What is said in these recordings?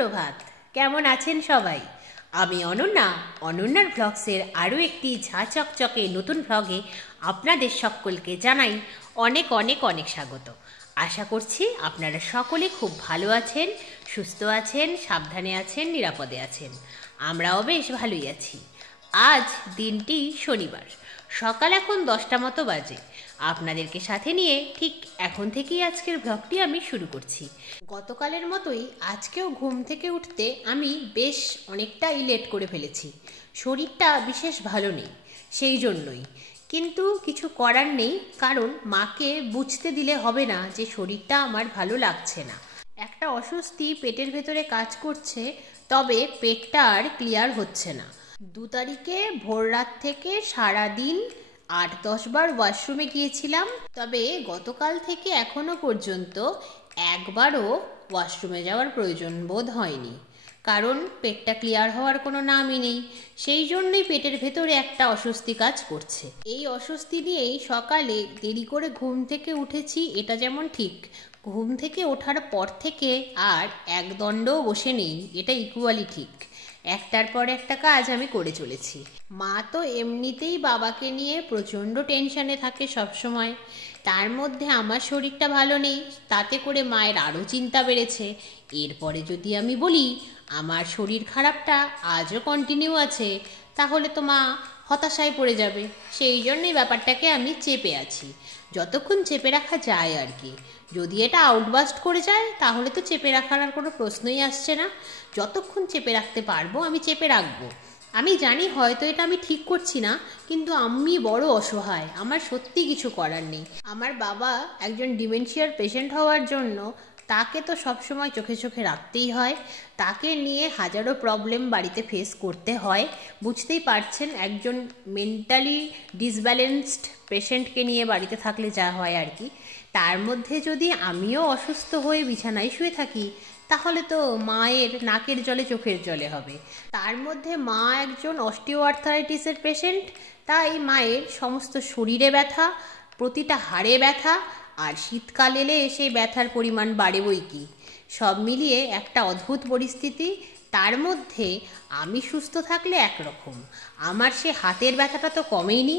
সুপ্রভাত। কেমন আছেন সবাই? আমি অনন্যা, অনন্যার ব্লগসের আরও একটি ঝা চকচকে নতুন ব্লগে আপনাদের সকলকে জানাই অনেক অনেক অনেক স্বাগত। আশা করছি আপনারা সকলে খুব ভালো আছেন, সুস্থ আছেন, সাবধানে আছেন, নিরাপদে আছেন। আমরাও বেশ ভালোই আছি। আজ দিনটি শনিবার, সকাল এখন 10টা মতো বাজে। আপনাদেরকে সাথে নিয়ে ঠিক এখন থেকেই আজকের ব্লগটি আমি শুরু করছি। গতকালের মতোই আজকেও ঘুম থেকে উঠতে আমি বেশ অনেকটাই লেট করে ফেলেছি। শরীরটা বিশেষ ভালো নেই, সেই জন্যই। কিন্তু কিছু করার নেই, কারণ মাকে বুঝতে দিলে হবে না যে শরীরটা আমার ভালো লাগছে না। একটা অস্বস্তি পেটের ভেতরে কাজ করছে, তবে পেটটা আর ক্লিয়ার হচ্ছে না। 2 তারিখে ভোর রাত থেকে সারাদিন 8-10 বার ওয়াশরুমে গিয়েছিলাম, তবে গতকাল থেকে এখনো পর্যন্ত একবারও ওয়াশরুমে যাওয়ার প্রয়োজন বোধ হয়নি, কারণ পেটটা ক্লিয়ার হওয়ার কোনো নামই নেই। সেই জন্যই পেটের ভেতরে একটা অস্বস্তি কাজ করছে। এই অস্বস্তি নিয়েই সকালে দেরি করে ঘুম থেকে উঠেছি, এটা যেমন ঠিক, ঘুম থেকে ওঠার পর থেকে আর একদণ্ডও বসে নেই, এটা ইকুয়ালি ঠিক। একটার পর একটা কাজ আমি করে চলেছি। মা তো এমনিতেই বাবাকে নিয়ে প্রচণ্ড টেনশানে থাকে সবসময়, তার মধ্যে আমার শরীরটা ভালো নেই, তাতে করে মায়ের আরও চিন্তা বেড়েছে। এরপরে যদি আমি বলি আমার শরীর খারাপটা আজও কন্টিনিউ আছে, তাহলে তো মা হতাশায় পড়ে যাবে। সেই জন্যই ব্যাপারটাকে আমি চেপে আছি, যতক্ষণ চেপে রাখা যায় আর কি। যদি এটা আউটবাস্ট করে যায় তাহলে তো চেপে রাখার আর কোনো প্রশ্নই আসছে না। যতক্ষণ চেপে রাখতে পারবো আমি চেপে রাখবো। আমি জানি হয়তো এটা আমি ঠিক করছি না, কিন্তু আমি বড় অসহায়, আমার সত্যি কিছু করার নেই। আমার বাবা একজন ডিমেনশিয়ার পেশেন্ট হওয়ার জন্য তাকে তো সবসময় চোখে চোখে রাখতেই হয়, তাকে নিয়ে হাজারো প্রবলেম বাড়িতে ফেস করতে হয়। বুঝতেই পারছেন, একজন মেন্টালি ডিসব্যালেন্সড পেশেন্টকে নিয়ে বাড়িতে থাকলে যা হয় আর কি। তার মধ্যে যদি আমিও অসুস্থ হয়ে বিছানায় শুয়ে থাকি, তাহলে তো মায়ের নাকের জলে চোখের জলে হবে। তার মধ্যে মা একজন অস্টিওআর্থারাইটিসের পেশেন্ট, তাই মায়ের সমস্ত শরীরে ব্যথা, প্রতিটা হাড়ে ব্যথা, আর শীতকাল এলে সেই ব্যথার পরিমাণ বাড়ে বই কি। সব মিলিয়ে একটা অদ্ভুত পরিস্থিতি। তার মধ্যে আমি সুস্থ থাকলে একরকম, আমার সে হাতের ব্যথাটা তো কমেইনি।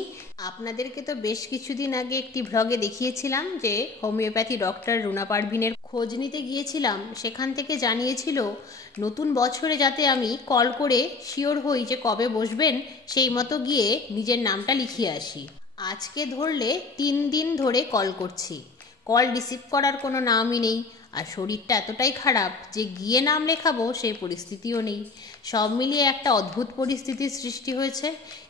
আপনাদেরকে তো বেশ কিছুদিন আগে একটি ভ্লগে দেখিয়েছিলাম যে হোমিওপ্যাথি ডক্টর রুনা পারভিনের খোঁজ নিতে গিয়েছিলাম। সেখান থেকে জানিয়েছিল নতুন বছরে যাতে আমি কল করে শিওর হই যে কবে বসবেন, সেই মতো গিয়ে নিজের নামটা লিখিয়ে আসি। আজকে ধরলে 3 দিন ধরে কল করছি, কল রিসিভ করার কোনো নামই নেই। আর শরীরটা এতটাই খারাপ যে গিয়ে নাম লেখাবো সেই পরিস্থিতিও নেই। সব মিলিয়ে একটা অদ্ভুত পরিস্থিতির সৃষ্টি হয়েছে।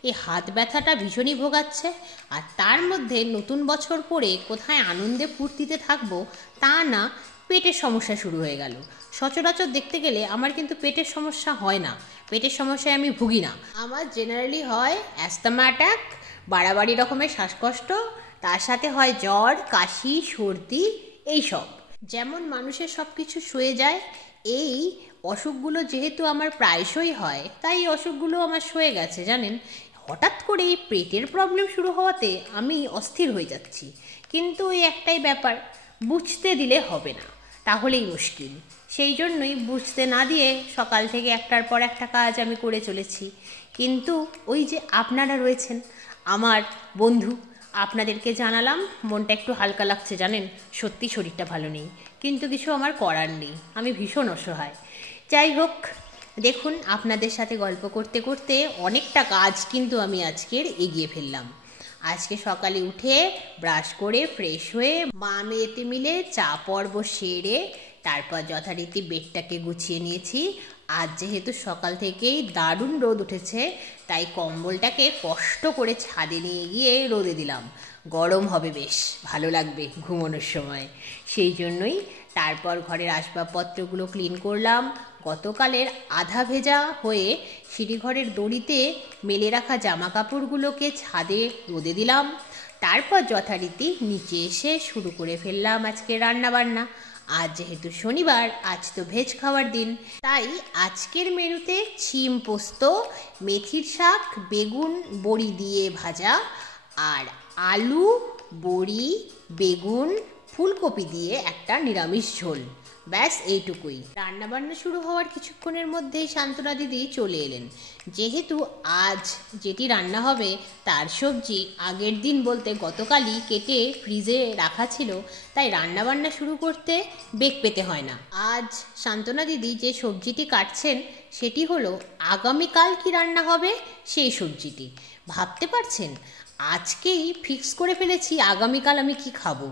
এই হাত ব্যথাটা ভীষণই ভোগাচ্ছে, আর তার মধ্যে নতুন বছর পরে কোথায় আনন্দে ফুর্তিতে থাকবো তা না, পেটের সমস্যা শুরু হয়ে গেল। সচরাচর দেখতে গেলে আমার কিন্তু পেটের সমস্যা হয় না, পেটের সমস্যায় আমি ভুগি না। আমার জেনারেলি হয় অ্যাস্তমা অ্যাটাক, বাড়াবাড়ি রকমের শ্বাসকষ্ট, তার সাথে হয় জ্বর, কাশি, সর্দি, এইসব। যেমন মানুষের সব কিছু সয়ে যায়, এই অসুখগুলো যেহেতু আমার প্রায়শই হয়, তাই এই অসুখগুলো আমার সয়ে গেছে জানেন। হঠাৎ করে এই পেটের প্রবলেম শুরু হওয়াতে আমি অস্থির হয়ে যাচ্ছি। কিন্তু এই একটাই ব্যাপার, বুঝতে দিলে হবে না, তাহলেই মুশকিল। সেই জন্যই বুঝতে না দিয়ে সকাল থেকে একটার পর একটা কাজ আমি করে চলেছি। কিন্তু ওই যে আপনারা রয়েছেন আমার বন্ধু, আপনাদেরকে জানালাম, মনটা একটু হালকা লাগছে জানেন। সত্যি শরীরটা ভালো নেই, কিন্তু কিছু আমার করার নেই, আমি ভীষণ অসহায়। যাই হোক, দেখুন আপনাদের সাথে গল্প করতে করতে অনেকটা কাজ কিন্তু আমি আজকের এগিয়ে ফেললাম। আজকে সকালে উঠে ব্রাশ করে ফ্রেশ হয়ে মা মেয়েতে মিলে চা পর্ব সেরে তারপর যথারীতি বেডটাকে গুছিয়ে নিয়েছি। আজ যেহেতু সকাল থেকেই দারুণ রোদ উঠেছে, তাই কম্বলটাকে কষ্ট করে ছাদে নিয়ে গিয়ে রোদে দিলাম। গরম হবে, বেশ ভালো লাগবে ঘুমানোর সময়। সেই জন্যই তারপর ঘরের আসবাবপত্রগুলো ক্লিন করলাম। গতকালের আধা ভেজা হয়ে সিঁড়িঘরের দড়িতে মেলে রাখা জামা কাপড়গুলোকে ছাদে রোদে দিলাম। তারপর যথারীতি নিচে এসে শুরু করে ফেললাম আজকে রান্নাবান্না। আজ যেহেতু শনিবার, আজ তো ভেজ খাওয়ার দিন, তাই আজকের মেনুতে শিম পোস্ত, মেথির শাক, বেগুন বড়ি দিয়ে ভাজা, আর আলু, বড়ি, বেগুন, ফুলকপি দিয়ে একটা নিরামিষ ঝোল। ব্যাস এইটুকুই। রান্নাবান্না শুরু হওয়ার কিছুক্ষণের মধ্যেই সান্ত্বনা দিদি চলে এলেন। যেহেতু আজ যেটি রান্না হবে তার সবজি আগের দিন বলতে গতকালই কেটে ফ্রিজে রাখা ছিল, তাই রান্নাবান্না শুরু করতে বেগ পেতে হয় না। আজ সান্ত্বনা দিদি যে সবজিটি কাটছেন সেটি হলো আগামীকাল কি রান্না হবে সেই সবজিটি। ভাবতে পারছেন, আজকেই ফিক্স করে ফেলেছি আগামীকাল আমি কি খাবো।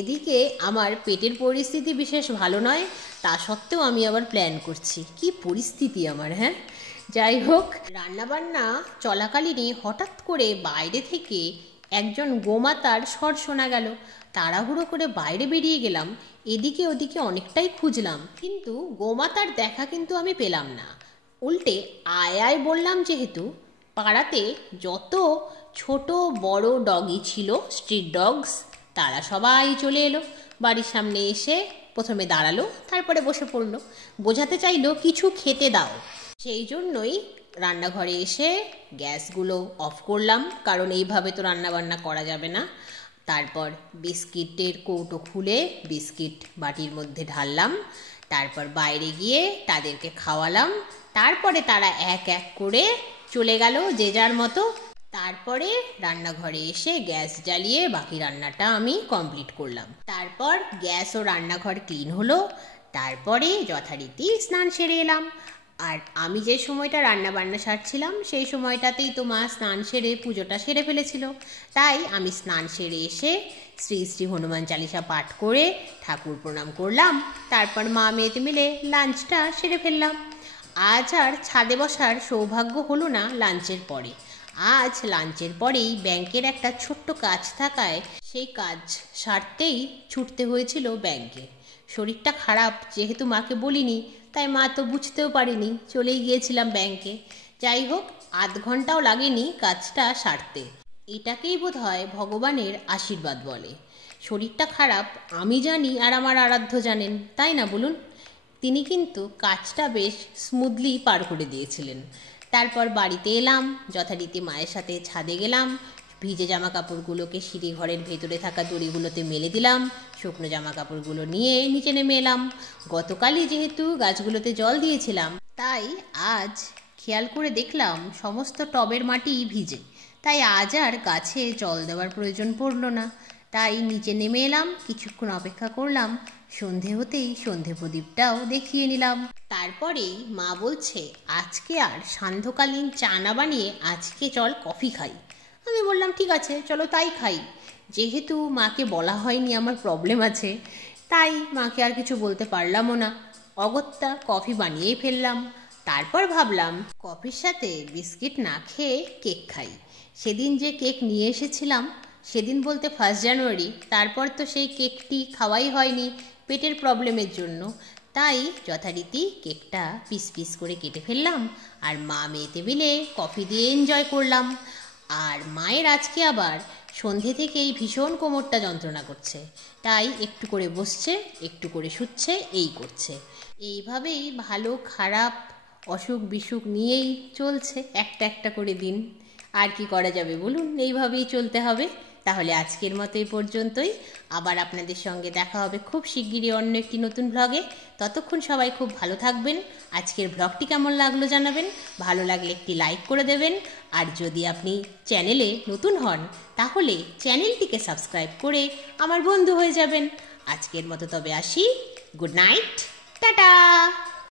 এদিকে আমার পেটের পরিস্থিতি বিশেষ ভালো নয়, তা সত্ত্বেও আমি আবার প্ল্যান করছি। কি পরিস্থিতি আমার! হ্যাঁ, যাই হোক, রান্নাবান্না চলাকালীনই হঠাৎ করে বাইরে থেকে একজন গোমাতার স্বর শোনা গেল। তাড়াহুড়ো করে বাইরে বেরিয়ে গেলাম, এদিকে ওদিকে অনেকটাই খুঁজলাম, কিন্তু গোমাতার দেখা কিন্তু আমি পেলাম না। উল্টে আয় আয় বললাম যেহেতু, পাড়াতে যত ছোট বড় ডগি ছিল, স্ট্রিট ডগস, তারা সবাই চলে এলো। বাড়ির সামনে এসে প্রথমে দাঁড়ালো, তারপরে বসে পড়লো, বোঝাতে চাইলো কিছু খেতে দাও। সেই জন্যই রান্নাঘরে এসে গ্যাসগুলো অফ করলাম, কারণ এইভাবে তো রান্নাবান্না করা যাবে না। তারপর বিস্কিটের কৌটো খুলে বিস্কিট বাটির মধ্যে ঢাললাম, তারপর বাইরে গিয়ে তাদেরকে খাওয়ালাম। তারপরে তারা এক এক করে চলে গেল যে যার মতো। তারপরে রান্নাঘরে এসে গ্যাস জ্বালিয়ে বাকি রান্নাটা আমি কমপ্লিট করলাম। তারপর গ্যাস ও রান্নাঘর ক্লিন হলো। তারপরে যথারীতি স্নান সেরে এলাম। আর আমি যে সময়টা রান্নাবান্না সারছিলাম সেই সময়টাতেই তো মা স্নান সেরে পুজোটা সেরে ফেলেছিল। তাই আমি স্নান সেরে এসে শ্রী শ্রী হনুমান চালিসা পাঠ করে ঠাকুর প্রণাম করলাম। তারপর মা মেয়েতে মিলে লাঞ্চটা সেরে ফেললাম। আজ আর ছাদে বসার সৌভাগ্য হলো না লাঞ্চের পরে। আজ লাঞ্চের পরেই ব্যাংকের একটা ছোট্ট কাজ থাকায় সেই কাজ সারতেই ছুটতে হয়েছিল ব্যাংকে। শরীরটা খারাপ যেহেতু মাকে বলিনি, তাই মা তো বুঝতেও পারেনি, চলেই গিয়েছিলাম ব্যাংকে। যাই হোক, আধ ঘন্টাও লাগেনি কাজটা সারতে। এটাকেই বোধহয় ভগবানের আশীর্বাদ বলে। শরীরটা খারাপ আমি জানি, আর আমার আরাধ্য জানেন, তাই না বলুন? তিনি কিন্তু কাজটা বেশ স্মুথলি পার করে দিয়েছিলেন। তারপর বাড়িতে এলাম, যথারীতি মায়ের সাথে ছাদে গেলাম। ভিজে জামা কাপড়গুলোকে সিঁড়ি ঘরের ভেতরে থাকা দড়িগুলোতে মেলে দিলাম। শুকনো জামা কাপড়গুলো নিয়ে নিচে নেমে এলাম। গতকালই যেহেতু গাছগুলোতে জল দিয়েছিলাম, তাই আজ খেয়াল করে দেখলাম সমস্ত টবের মাটি ভিজে, তাই আজ আর গাছে জল দেওয়ার প্রয়োজন পড়ল না। তাই নিচে নেমে এলাম, কিছুক্ষণ অপেক্ষা করলাম। সন্ধে হতেই সন্ধে প্রদীপটাও দেখিয়ে নিলাম। তারপরে মা বলছে আজকে আর সান্ধ্যকালীন চা না বানিয়ে আজকে চল কফি খাই। আমি বললাম ঠিক আছে, চলো তাই খাই। যেহেতু মাকে বলা হয়নি আমার প্রবলেম আছে, তাই মাকে আর কিছু বলতে পারলামও না। অগত্যা কফি বানিয়েই ফেললাম। তারপর ভাবলাম কফির সাথে বিস্কিট না খেয়ে কেক খাই। সেদিন যে কেক নিয়ে এসেছিলাম, সেদিন বলতে 1 জানুয়ারি, তারপর তো সেই কেকটি খাওয়াই হয়নি পেটের প্রবলেমের জন্য। তাই যথারীতি কেকটা পিস পিস করে কেটে ফেললাম, আর মা মেয়েতে মিলে কফি দিয়ে এনজয় করলাম। আর মায়ের আজকে আবার সন্ধে থেকেই ভীষণ কোমরটা যন্ত্রণা করছে, তাই একটু করে বসছে, একটু করে শুচ্ছে, এই করছে। এইভাবেই ভালো খারাপ অসুখ বিসুখ নিয়েই চলছে একটা একটা করে দিন। আর কি করা যাবে বলুন, এইভাবেই চলতে হবে। তাহলে আজকের মতো এই পর্যন্তই। আবার আপনাদের সঙ্গে দেখা হবে খুব শিগগিরই অন্য একটি নতুন ব্লগে। ততক্ষণ সবাই খুব ভালো থাকবেন। আজকের ব্লগটি কেমন লাগলো জানাবেন, ভালো লাগলে একটি লাইক করে দেবেন। আর যদি আপনি চ্যানেলে নতুন হন তাহলে চ্যানেলটিকে সাবস্ক্রাইব করে আমার বন্ধু হয়ে যাবেন। আজকের মতো তবে আসি, গুড নাইট, টাটা।